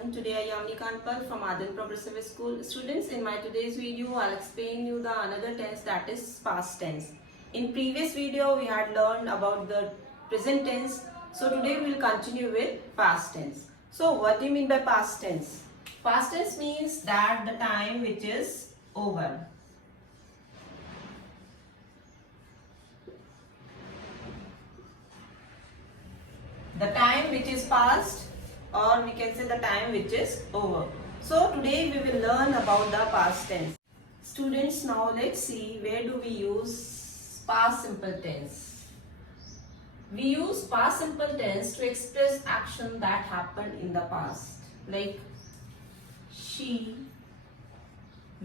everyone. Today I am Nikanpal from Adan Progressive School. Students, in my today's video, I'll explain you the another tense, that is past tense. In previous video, we had learned about the present tense. So today we will continue with past tense. So what do you mean by past tense? Past tense means that the time which is over. The time which is past, or we can say the time which is over. So today we will learn about the past tense. Students, now let's see where do we use past simple tense. We use past simple tense to express action that happened in the past. Like she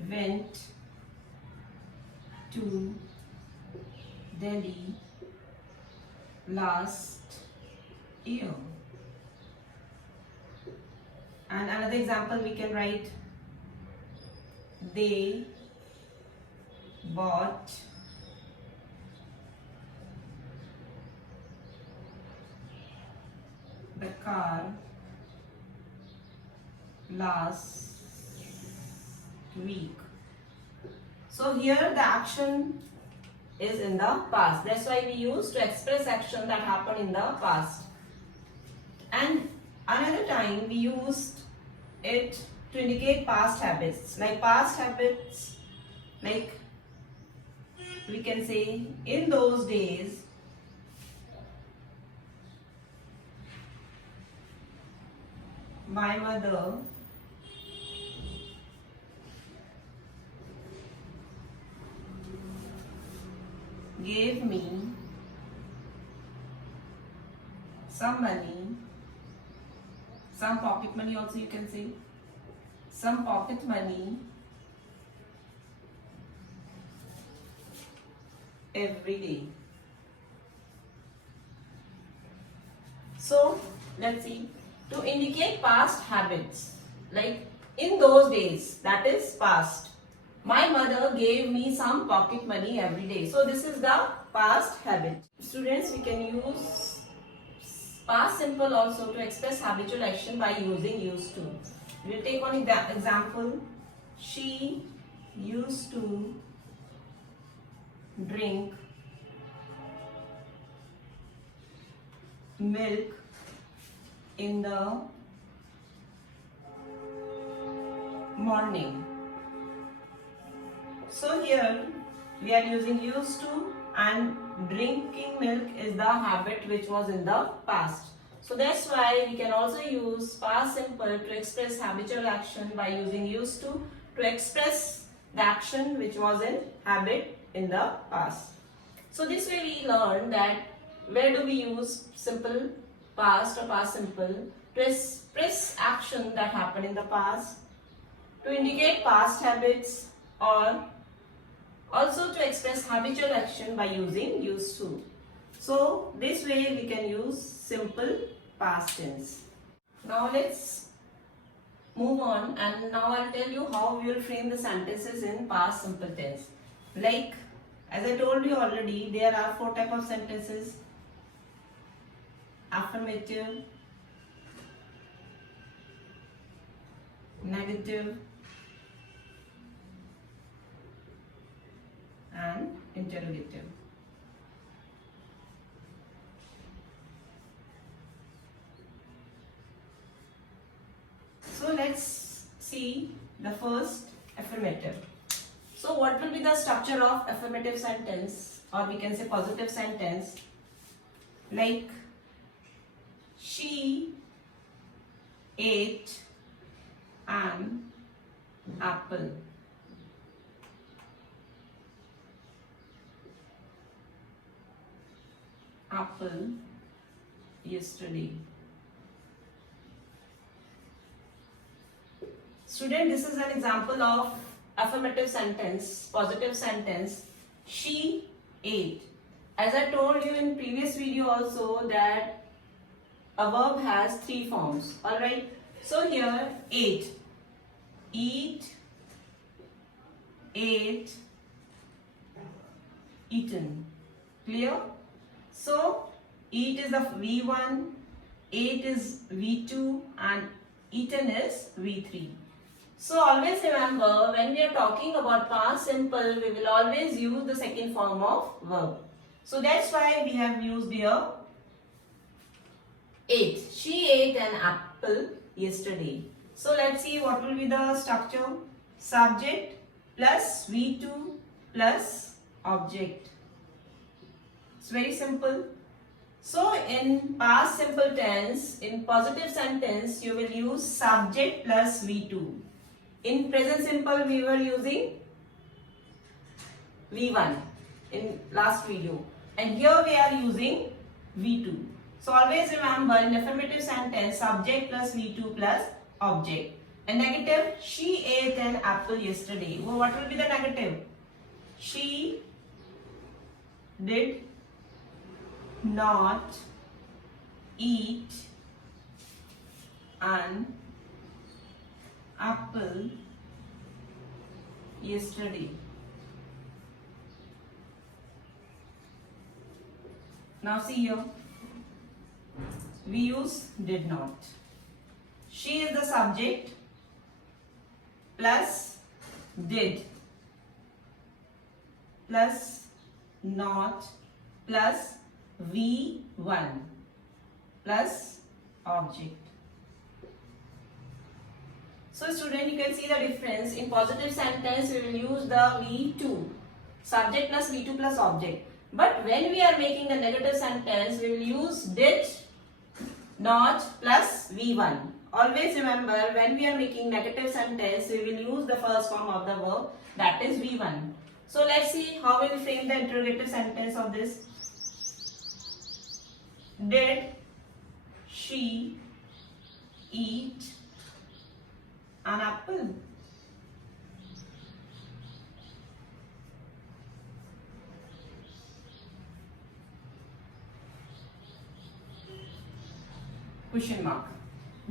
went to Delhi last year. And another example we can write, they bought the car last week. So here the action is in the past. That's why we use to express action that happened in the past. And another time we used it to indicate past habits. Like past habits, like we can say, in those days my mother gave me some money, some pocket money also you can say, some pocket money every day. So let's see, to indicate past habits, like in those days, that is past, my mother gave me some pocket money every day. So this is the past habit. Students, we can use past simple also to express habitual action by using used to. We'll take one example. She used to drink milk in the morning. So here we are using used to, and drinking milk is the habit which was in the past. So that's why we can also use past simple to express habitual action by using used to express the action which was in habit in the past. So this way we learn that where do we use simple past or past simple to express action that happened in the past, to indicate past habits, or also to express habitual action by using used to. So this way we can use simple past tense. Now let's move on, and now I'll tell you how we will frame the sentences in past simple tense. Like as I told you already, there are 4 types of sentences: affirmative, negative, and interrogative. So let's see the first, affirmative. So what will be the structure of affirmative sentence, or we can say positive sentence? Like she ate an apple. Apple yesterday. Student, this is an example of affirmative sentence, positive sentence. She ate. As I told you in previous video also that a verb has 3 forms. Alright. So here ate. Eat, ate, eaten. Clear? So eat is the V1, ate is V2, and eaten is V3. So always remember, when we are talking about past simple, we will always use the second form of verb. So that's why we have used here ate. She ate an apple yesterday. So let's see what will be the structure. Subject plus V2 plus object. It's very simple. So in past simple tense, in positive sentence, you will use subject plus V2. In present simple, we were using V1 in last video. And here we are using V2. So always remember, in affirmative sentence, subject plus V2 plus object. And negative, she ate an apple yesterday. Well, what will be the negative? She did not eat an apple yesterday. Now see here, we use did not. She is the subject plus did plus not plus V1 plus object. So student, you can see the difference. In positive sentence, we will use the V2, subject plus V2 plus object. But when we are making the negative sentence, we will use did not plus V1. Always remember, when we are making negative sentence, we will use the first form of the verb, that is V1. So let's see how we will frame the interrogative sentence of this. Did she eat an apple? Question mark.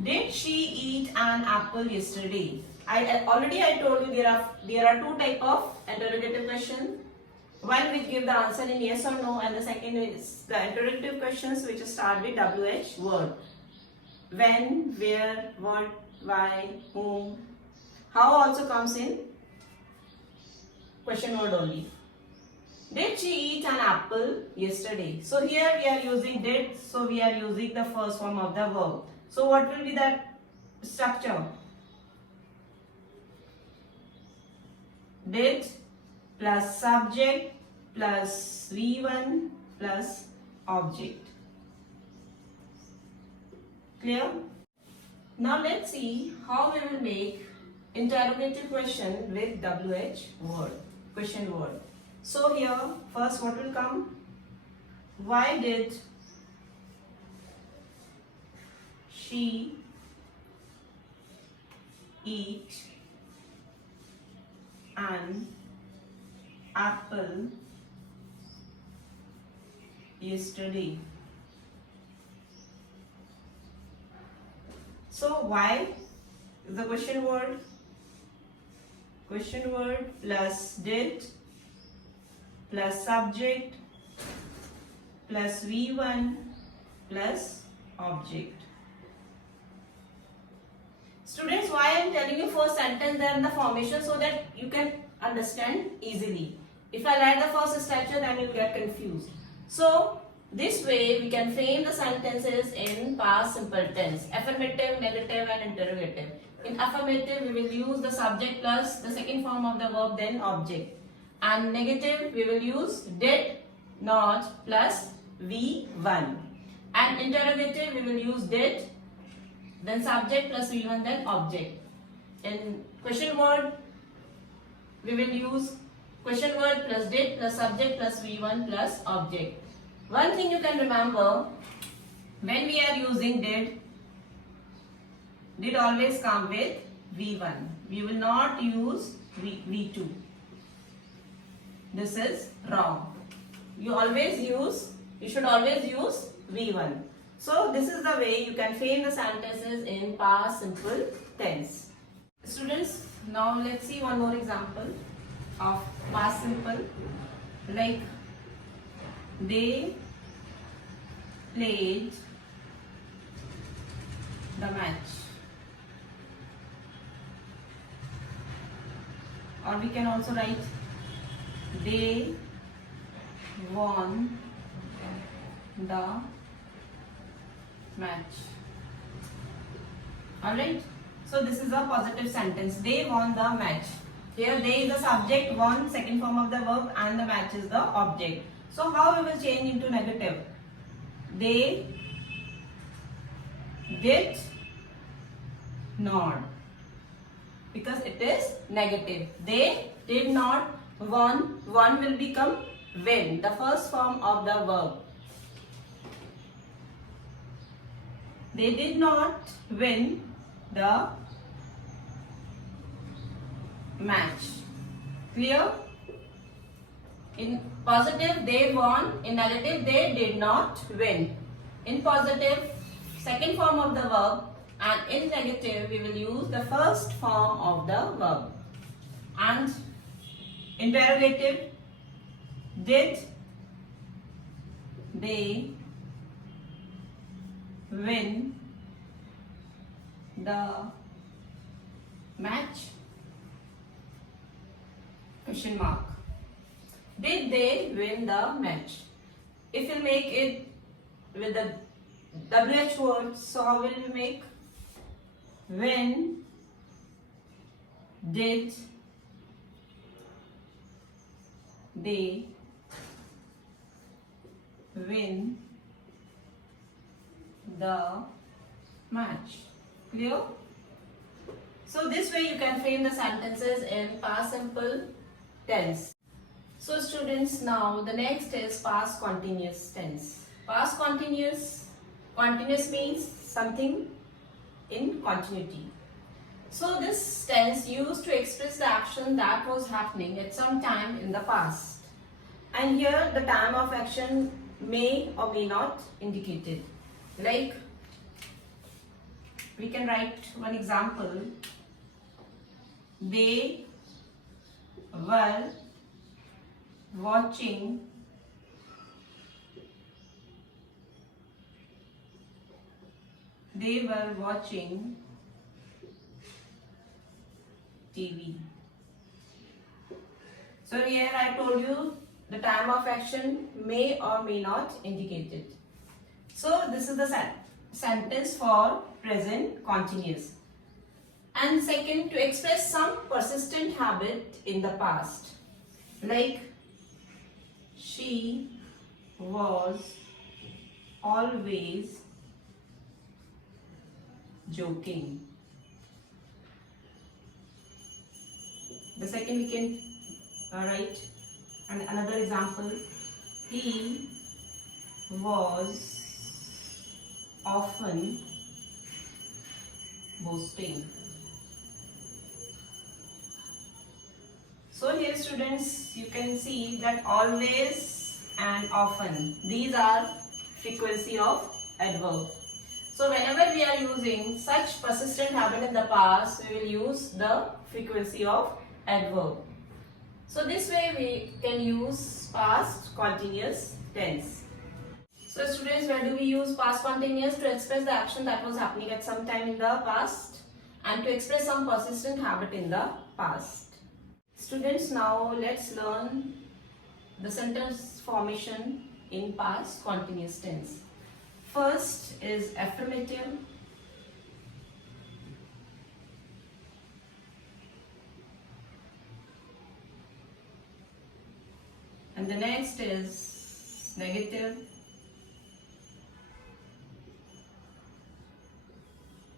Did she eat an apple yesterday? I told you there are two type of interrogative question. One which give the answer in yes or no, and the second is the interrogative questions which start with WH word. When, where, what, why, whom. How also comes in question word only. Did she eat an apple yesterday? So here we are using did, so we are using the first form of the verb. So what will be that structure? Did plus subject plus V1 plus object. Clear? Now let's see how we will make interrogative question with WH word, question word. So here first what will come? Why did she eat an apple yesterday? So why is the question word plus did plus subject plus V1 plus object. Students, why I am telling you first sentence then the formation, so that you can understand easily. If I write the first structure, then you get confused. So this way we can frame the sentences in past simple tense, affirmative, negative and interrogative. In affirmative, we will use the subject plus the second form of the verb, then object. And negative, we will use did not plus V1. And interrogative, we will use did, then subject plus V1, then object. In question word, we will use question word plus did plus subject plus V1 plus object. One thing you can remember, when we are using did always come with V1. We will not use V2. This is wrong. You should always use V1. So this is the way you can frame the sentences in past simple tense. Students, now let's see one more example of past simple. Like they played the match. or we can also write they won the match. Alright, so this is a positive sentence. They won the match. Here they is the subject, won second form of the verb, and the match is the object. So how we will change into negative? They did not, because it is negative. They did not won. Won will become win, the first form of the verb. They did not win the match. Clear? In positive they won, in negative they did not win. In positive, second form of the verb, and in negative we will use the first form of the verb. And interrogative, did they win the match? Question mark. Did they win the match? If you make it with the WH word, so how will we make? When did they win the match? Clear? So this way you can frame the sentences in past simple tense. So students, now the next is past continuous tense. Past continuous means something in continuity. So this tense used to express the action that was happening at some time in the past. And here the time of action may or may not indicated. Like we can write one example. They were watching TV. So here I told you the time of action may or may not indicated. So this is the sentence for present continuous. And second, to express some persistent habit in the past, like she was always joking. The second we can write, and another example, he was often boasting. So here students, you can see that always and often, these are frequency of adverb. So whenever we are using such persistent habit in the past, we will use the frequency of adverb. So this way we can use past continuous tense. So students, where do we use past continuous? To express the action that was happening at some time in the past and to express some persistent habit in the past. Students, now let's learn the sentence formation in past continuous tense. First is affirmative. And the next is negative.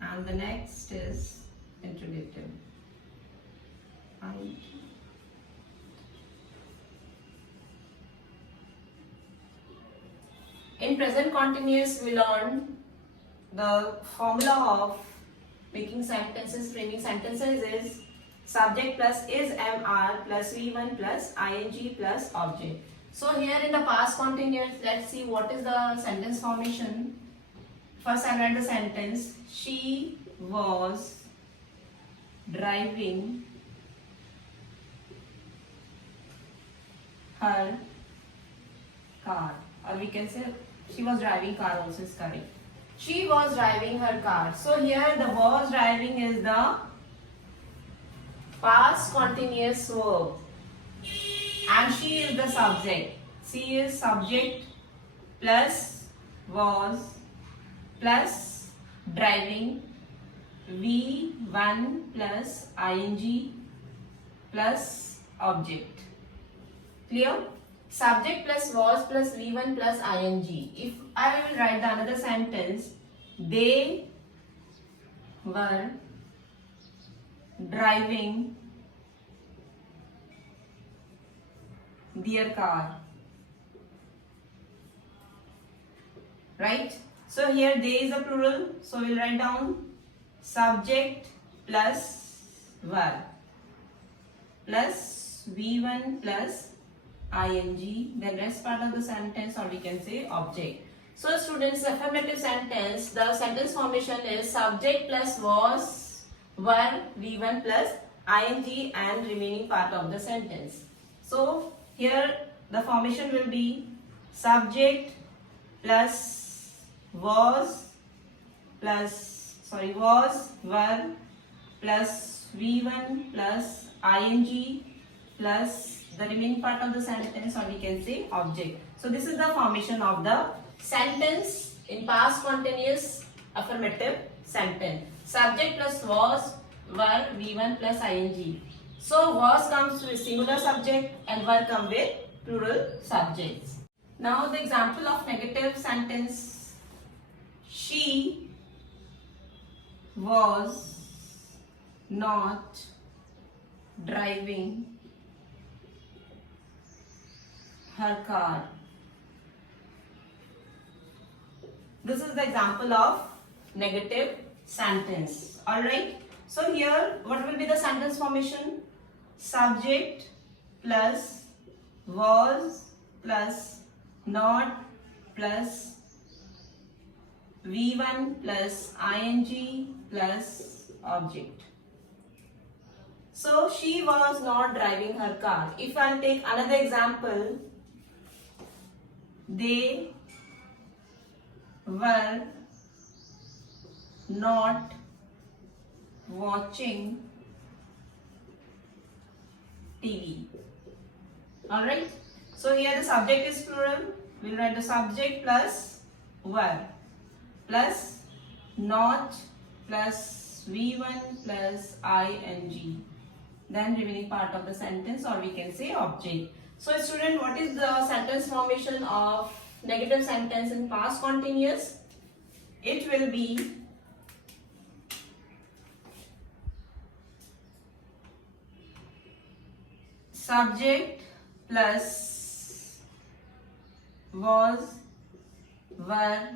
And the next is interrogative. In present continuous, we learn the formula of making sentences, framing sentences is subject plus is MR plus V1 plus ing plus object. So here in the past continuous, let's see what is the sentence formation. First I write the sentence, she was driving her car, or we can say she was driving car also is correct. She was driving her car. So here the was driving is the past continuous verb, and she is the subject. She is subject plus was plus driving, V1 plus ing plus object. Clear? Subject plus was plus V1 plus ing. If I will write the another sentence, they were driving their car. Right? So here they is a plural. So we'll write down subject plus verb plus V1 plus ing, then rest part of the sentence, or we can say object. So students, affirmative sentence, the sentence formation is subject plus was, were, V1 plus ing and remaining part of the sentence. So here the formation will be subject plus was, were plus V1 plus ing plus the remaining part of the sentence, or we can say object. So this is the formation of the sentence in past continuous affirmative sentence. Subject plus was, were, V1 plus ing. So was comes with singular subject and were come with plural subjects. Now the example of negative sentence. She was not driving her car. This is the example of negative sentence. Alright. So here what will be the sentence formation? Subject plus was plus not plus V1 plus ing plus object. So she was not driving her car. If I'll take another example, they were not watching TV. Alright. So here the subject is plural. We'll write the subject plus were plus not plus V1 plus ing. Then remaining part of the sentence, or we can say object. So student, what is the sentence formation of negative sentence in past continuous? It will be subject plus was, were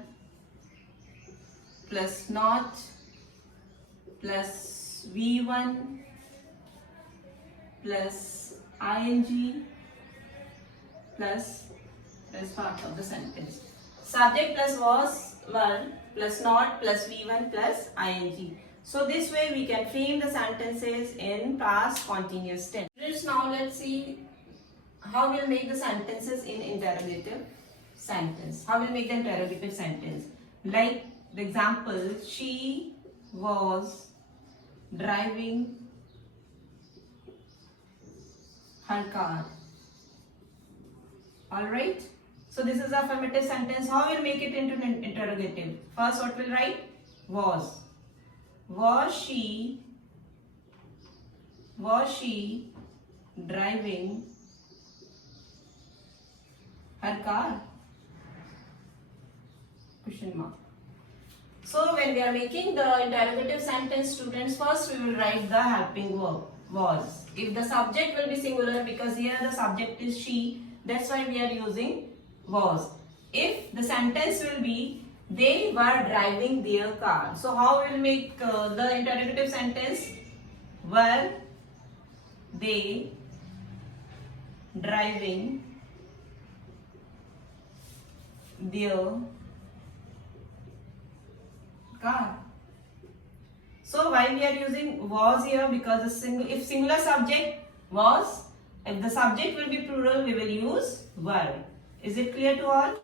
plus not plus V1 plus ing plus rest part of the sentence. Subject plus was, were plus not plus V1 plus ing. So this way we can frame the sentences in past continuous tense. Now let's see how we'll make the sentences in interrogative sentence. How we'll make the interrogative sentence. Like the example, she was driving her car. Alright. So this is affirmative sentence. How we'll make it into an interrogative? First what we'll write? Was. Was she driving her car? Question mark. So when we are making the interrogative sentence, students, first we will write the helping verb, was. If the subject will be singular, because here the subject is she, that's why we are using was. If the sentence will be they were driving their car. So how we will make the interrogative sentence? Were they driving their car? So why we are using was here? Because if singular subject was, if the subject will be plural, we will use were. Is it clear to all?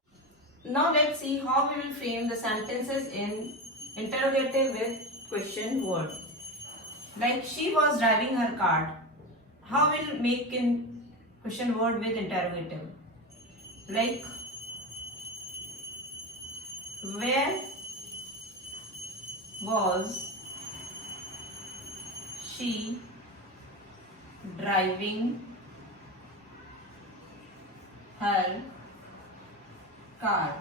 Now let's see how we will frame the sentences in interrogative with question word. Like she was driving her car. How will make in question word with interrogative? Like where was she driving her car?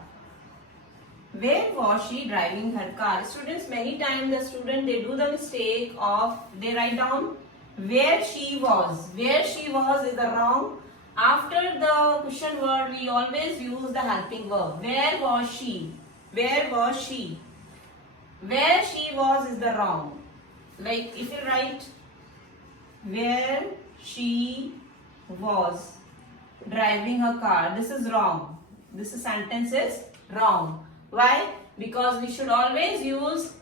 Where was she driving her car? Students, many times the student they do the mistake of they write down where she was. Where she was is the wrong. After the question word we always use the helping verb. Where was she? Where was she? Where she was is the wrong. Like if you write where she was driving her car, this is wrong. This sentence is wrong. Why? Because we should always use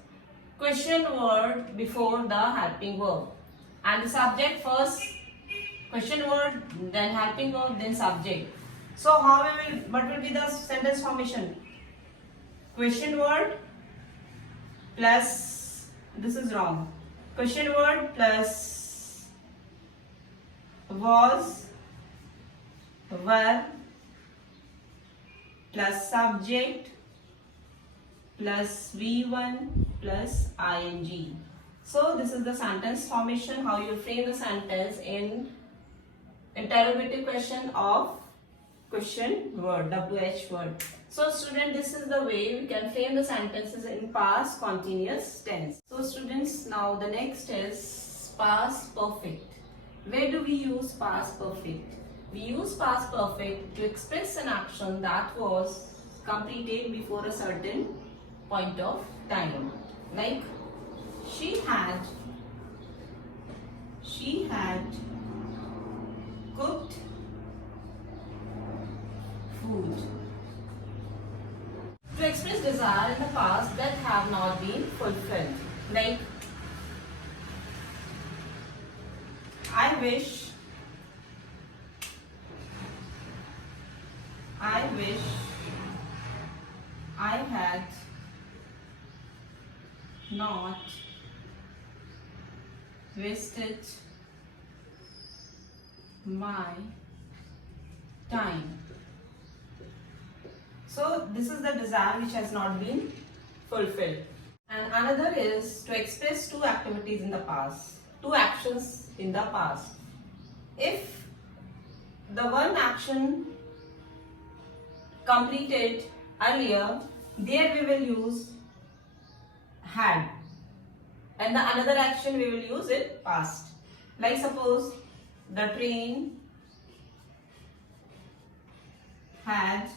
question word before the helping verb. And the subject first, question word, then helping verb, then subject. So what will be the sentence formation? Question word plus, this is wrong. Question word plus was, were, plus subject plus V1 plus ing. So this is the sentence formation, how you frame the sentence in interrogative question of question word, WH word. So student, this is the way we can frame the sentences in past continuous tense. So students, now the next is past perfect. Where do we use past perfect? We use past perfect to express an action that was completed before a certain point of time. Like she had cooked food. To express desire in the past that have not been fulfilled. Like I wish I had not wasted my time. So this is the desire which has not been fulfilled. And another is to express two activities in the past, two actions in the past. If the one action completed earlier, there we will use had, and the another action we will use it past. Like suppose the train had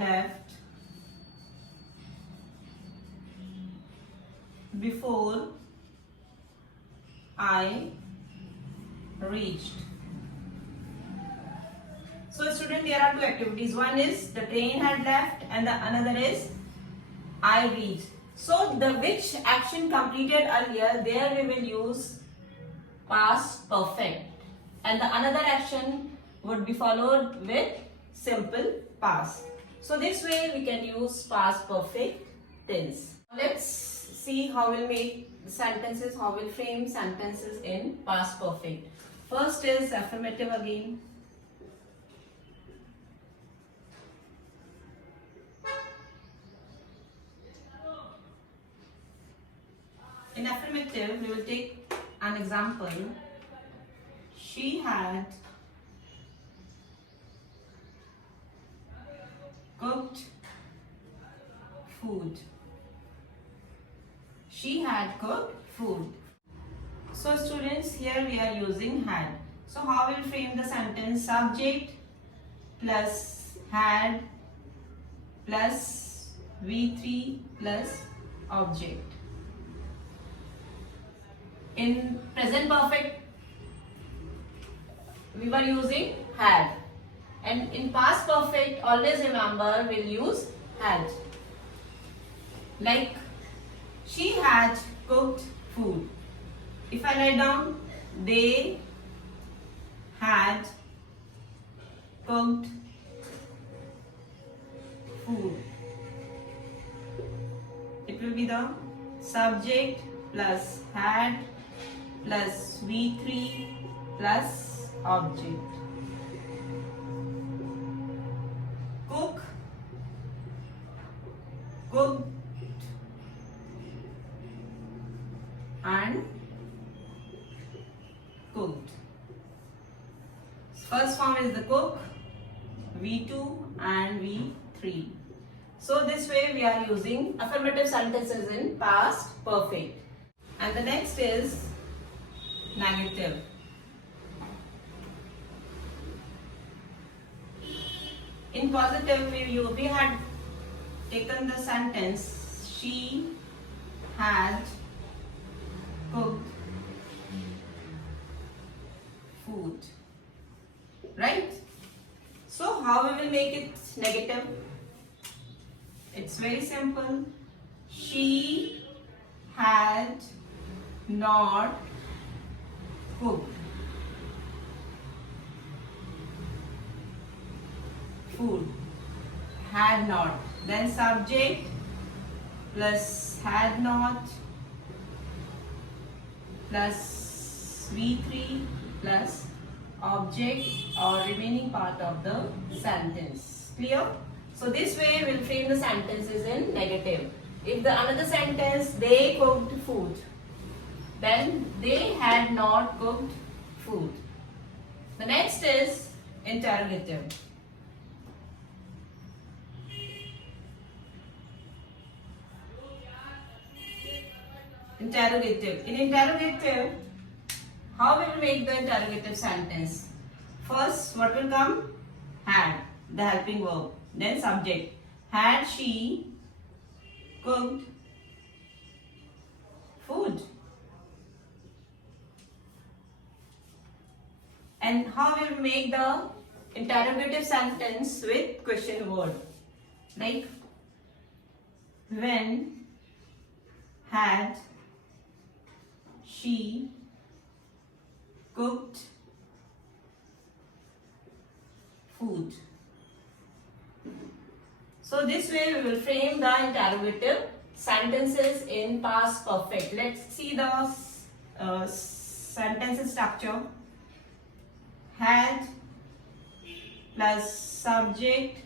left before I reached. So student, there are two activities. One is the train had left and the another is I reached. So the which action completed earlier, there we will use past perfect, and the another action would be followed with simple past. So this way we can use past perfect tense. Let's see how we'll make sentences, how we'll frame sentences in past perfect. First is affirmative again. In affirmative, we will take an example. She had cooked food. She had cooked food. So students, here we are using had. So how will frame the sentence? Subject plus had plus V3 plus object. In present perfect, we were using had, and in past perfect, always remember we'll use had. Like she had cooked food. If I write down they had cooked food, it will be the subject plus had plus V3 plus object. Cook, cooked, and cooked. First form is the cook, V2 and V3. So this way we are using affirmative sentences in past perfect. And the next is negative. In positive, we had taken the sentence, she had cooked food. Right? So how we will make it negative? It's very simple. She had not cooked food. Had not. Then subject plus had not plus V3 plus object or remaining part of the sentence. Clear? So this way we will frame the sentences in negative. If the another sentence, they cooked food, then they had not cooked food. The next is interrogative. Interrogative. In interrogative, how we will make the interrogative sentence? First, what will come? Had, the helping verb. Then subject. Had she cooked food? And how we will make the interrogative sentence with question word? Like, when had she cooked food? So this way we will frame the interrogative sentences in past perfect. Let's see the sentence structure. Had plus subject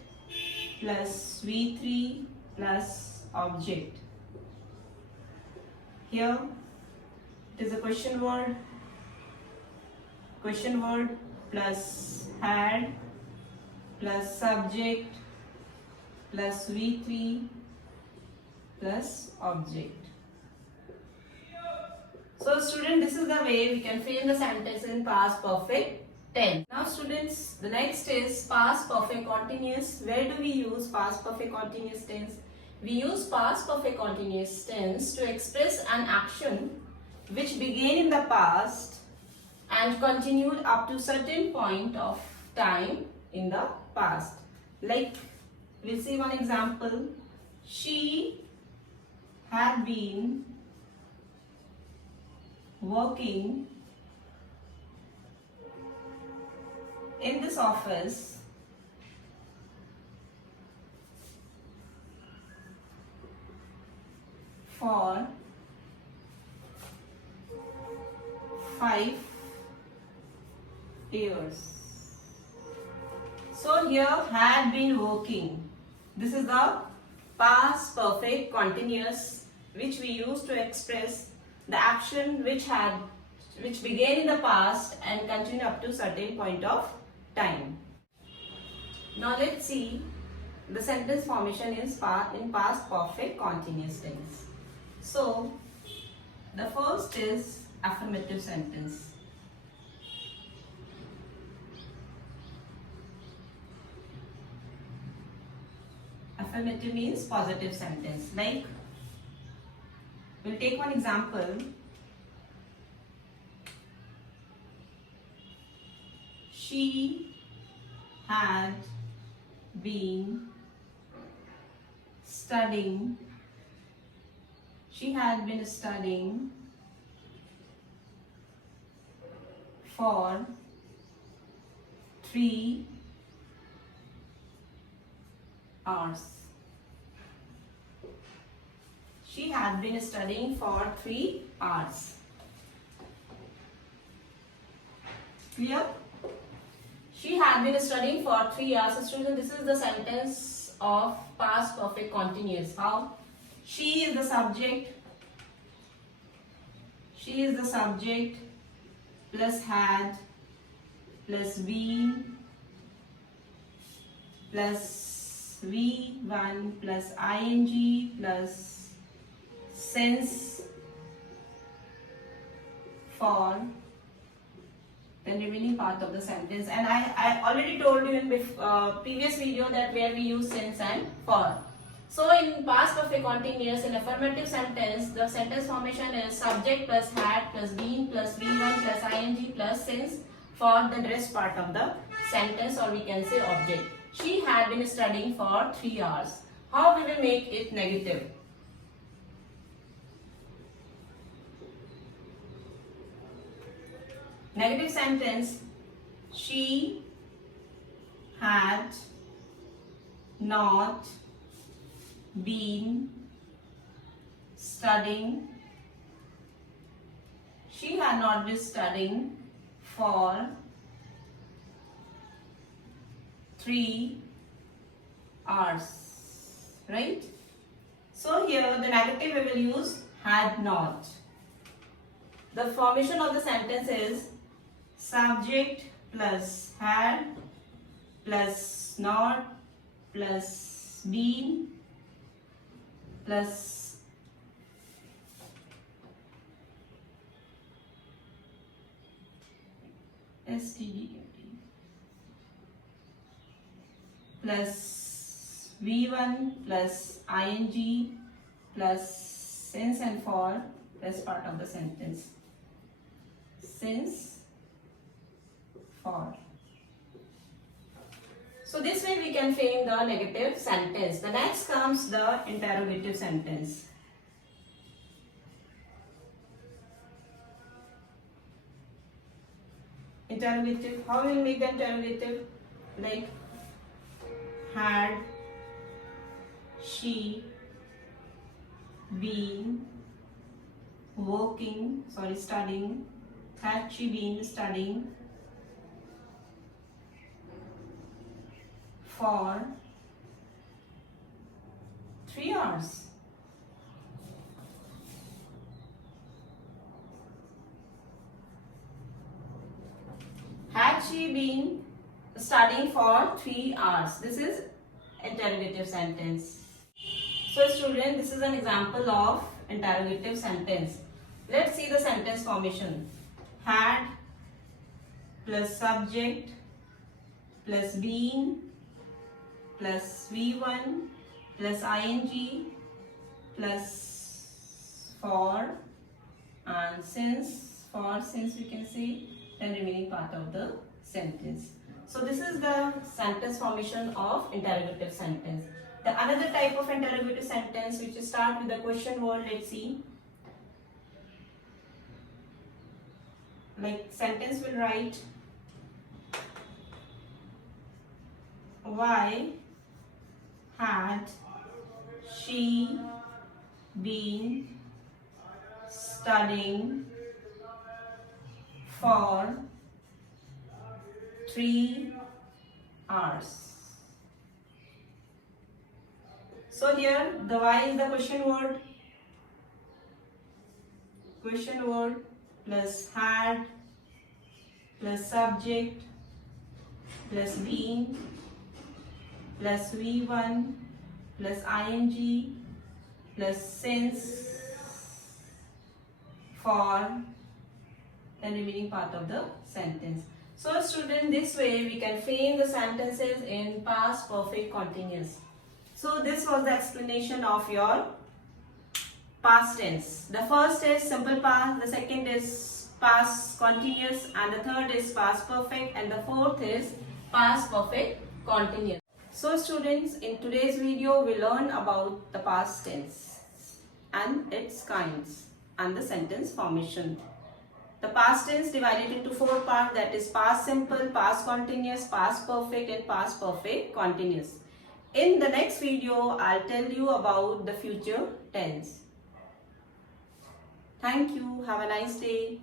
plus V3 plus object. Here it is a question word plus had plus subject plus V3 plus object. So student, this is the way we can frame the sentence in past perfect tense. Now students, the next is past perfect continuous. Where do we use past perfect continuous tense? We use past perfect continuous tense to express an action which began in the past and continued up to certain point of time in the past. Like, we'll see one example. She had been working in this office for 5 years. So here had been working. This is the past perfect continuous which we use to express the action which began in the past and continued up to certain point of time. Now let's see the sentence formation in past perfect continuous tense. So the first is affirmative sentence. Affirmative means positive sentence. Like, we'll take one example. She had been studying. She had been studying for 3 hours. She had been studying for 3 hours. Clear? She had been studying for 3 hours. So student, this is the sentence of past perfect continuous. How? She is the subject. She is the subject plus had plus been plus V1 plus ing plus since for the remaining part of the sentence. And I already told you in previous video that where we use since and for. So in past perfect continuous, in affirmative sentence, the sentence formation is subject plus had plus been plus V1 plus ing plus since for the rest part of the sentence, or we can say object. She had been studying for 3 hours. How we will make it negative? Negative sentence, she had not been studying. She had not been studying for 3 hours. Right? So here the negative we will use had not. The formation of the sentence is subject plus had plus not plus been plus std plus v1 plus ing plus since and for as part of the sentence. Since for. So this way we can frame the negative sentence. The next comes the interrogative sentence. Interrogative, how we will make the interrogative? Like had she been studying? Had she been studying for 3 hours? Had she been studying for 3 hours? This is interrogative sentence. So student, this is an example of interrogative sentence. Let's see the sentence formation. Had plus subject plus been plus v1 plus ing plus for and since we can say the remaining part of the sentence. So this is the sentence formation of interrogative sentence. The another type of interrogative sentence which start with the question word, let's see. Like sentence will write, why had she been studying for 3 hours? So here the why is the question word plus had plus subject plus been plus v1 plus ing plus since for the remaining part of the sentence. So student, this way we can frame the sentences in past perfect continuous. So this was the explanation of your past tense. The first is simple past, the second is past continuous, and the third is past perfect, and the fourth is past perfect continuous. So students, in today's video we learn about the past tense and its kinds and the sentence formation. The past tense divided into 4 parts, that is past simple, past continuous, past perfect and past perfect continuous. In the next video, I'll tell you about the future tense. Thank you. Have a nice day.